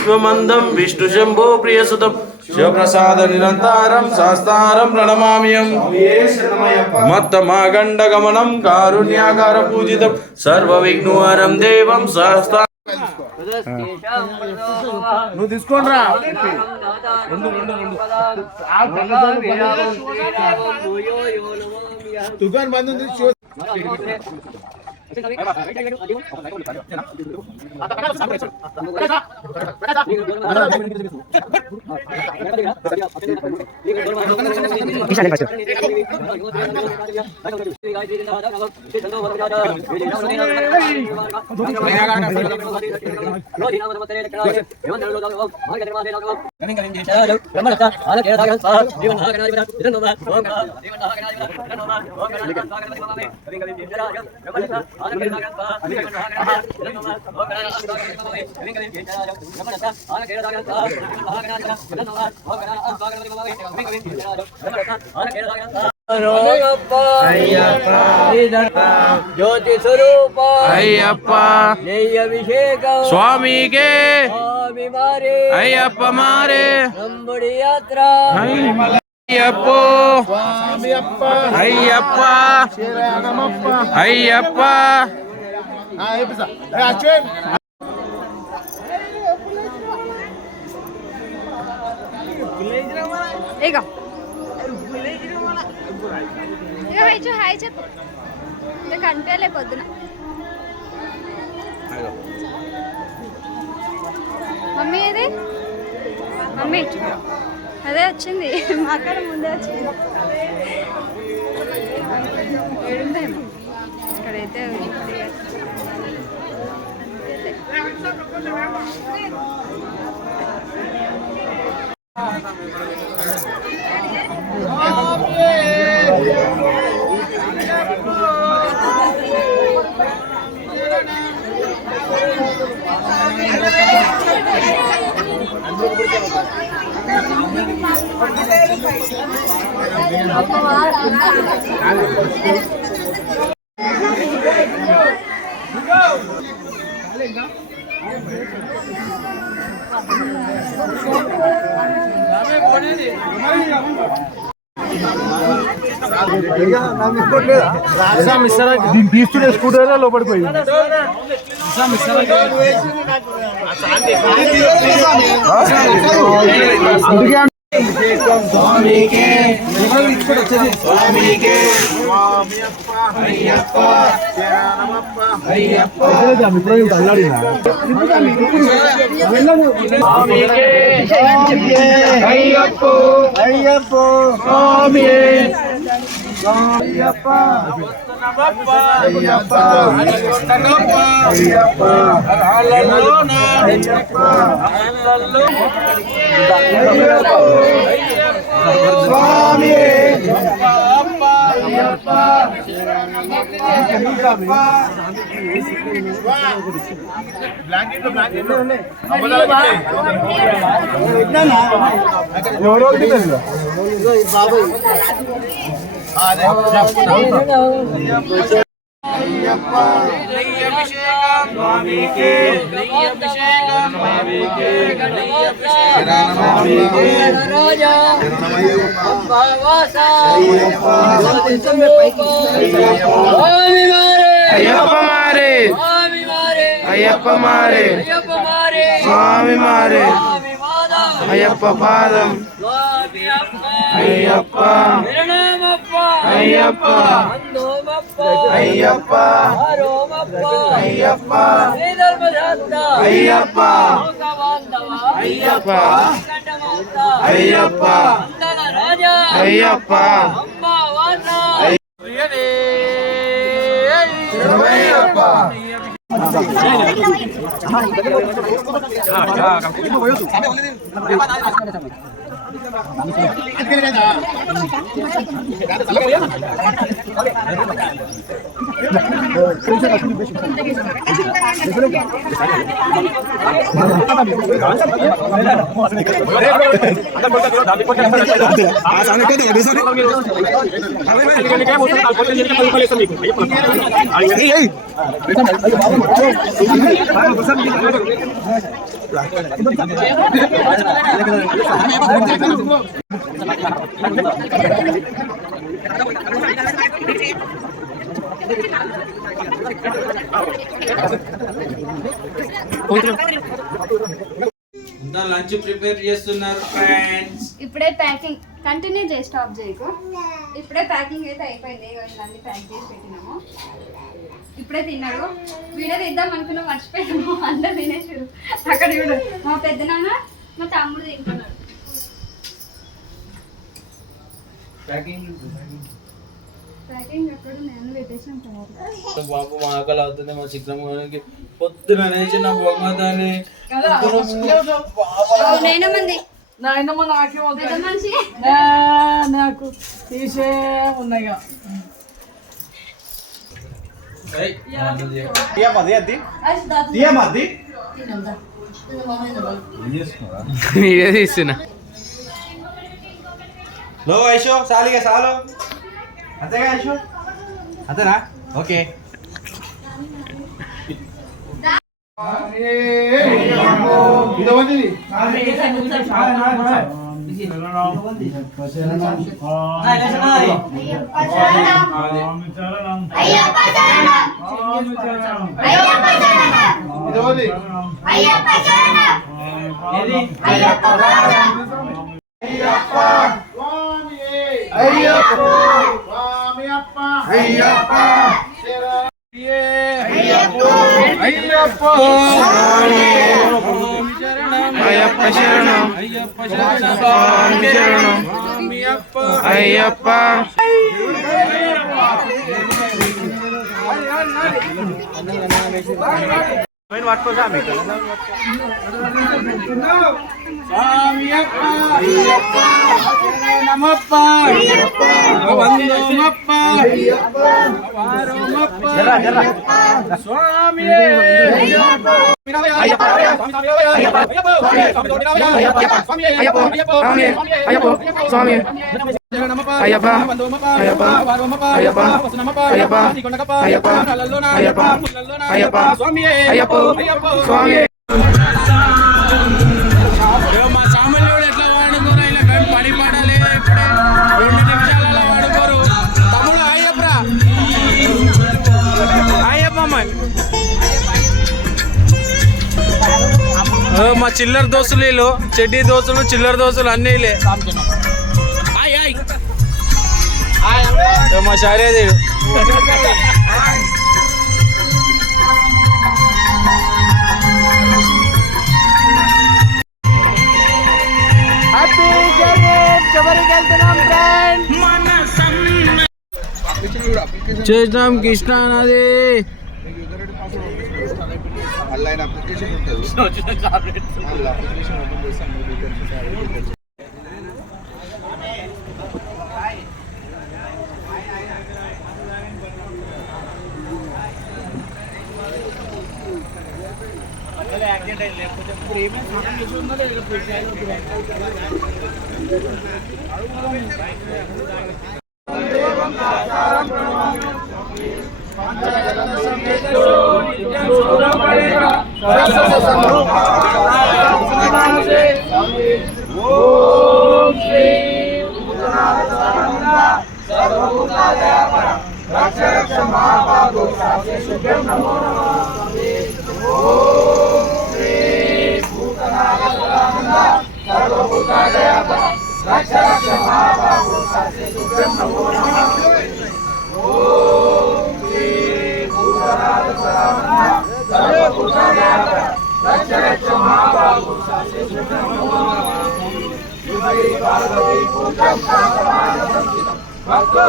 विश्वमन्दं विष्णुशम्भो प्रियसुतं शिवप्रसाद निरन्तारं शास्तारं प्रणमाम्यहं मत्तमागण्डगमनं कारुण्याकारपूजितं सर्वविघ्नहरं देवं शास्ता నువ్వు తీసుకోండి రా దుకాణం బంద్ ఉంది ज्योति स्वरूप अय्यप्पा अभिषेक स्वामी के अय्यप्प मारे नंबड़ी यात्रा अय्यप्पो अय्यप्पा अय्यप्पा హాయ్ చెప్పు కనిపించలే పొద్దున మమ్మీ ఏది మమ్మీ అదే వచ్చింది అక్కడ ముందే వచ్చింది ఏడుందేమో ఇక్కడైతే తీసుకునే స్కూటర్ లోపడిపోయి अय्यप्पा मारे स्वामी मारे अय्यप्पा पादम अय्यप्पा अय्यप्पा अय्यप्पा अय्यप्पा अय्यप्पा अय्यप्पा अय्यप्पा अय्यप्पा అయ్యప్ప లంచ్ ప్రిపేర్ చేస్తున్నారు ఫ్రెండ్స్. ఇప్పుడే ప్యాకింగ్ కంటిన్యూ చేసి స్టాప్ చేయకు. ఇప్పుడే ప్యాకింగ్ అయితే అయిపోయింది. అన్ని ప్యాక్ చేసి పెట్టినాము. ఇప్పుడే తిన్నాడు. వీడియో తీద్దాం అనుకున్నా మర్చిపోయాము. అందరు తినేసారు. అక్కడ చూడు మా పెద్దనాన్న మా తమ్ముడు తింటున్నాడు. ప్యాకింగ్ ఎప్పుడు నేను పెట్టేసాం. బాబు మా ఆకలి అవుతుంది. మా చిత్రం పొద్దున నా బొమ్మదాన్ని నాకు తీసే ఉన్నాయి. మీరే తీస్తున్నా. లో ఐషో సాలిగా సాలు అంతేగా ఐషో అంతేనా? ఓకే. అయ్యప్ప శరణం స్వామి శరణం అయ్యప్ప. నమప్ప వందోమప్ప వారోమప్ప స్వామి స్వామి అయ్యప్ప అయ్యప్ప అయ్యప్ప అయ్యప్ప అయ్యప్ప అయ్యప్ప అయ్యప్ప స్వామి అయ్యప్ప స్వామి. మా సామాన్యుడు ఎట్లా వాడుకోరు? ఇలా పడి పడాలి. ఇప్పుడే 2 నిమిషాలలో వాడుకోరు. తమ్ముడు అయ్యప్పరా అయ్యప్ప మా చిల్లర దోస్తులు వీళ్ళు. చెడ్డీ దోస్తులు చిల్లర దోస్తులు అన్నీ మా శారీదేవి. చేసినాం కృష్ణ నది. ఆన్లైన్ అప్లికేషన్ ఉంటుంది. అప్లికేషన్ ఓపెన్ చేస్తాం. యాక్సిడెంట్ అయింది. లేకపోతే ఇప్పుడు ఏమేమి స్నానం చేసి ఉన్నదో భక్తుల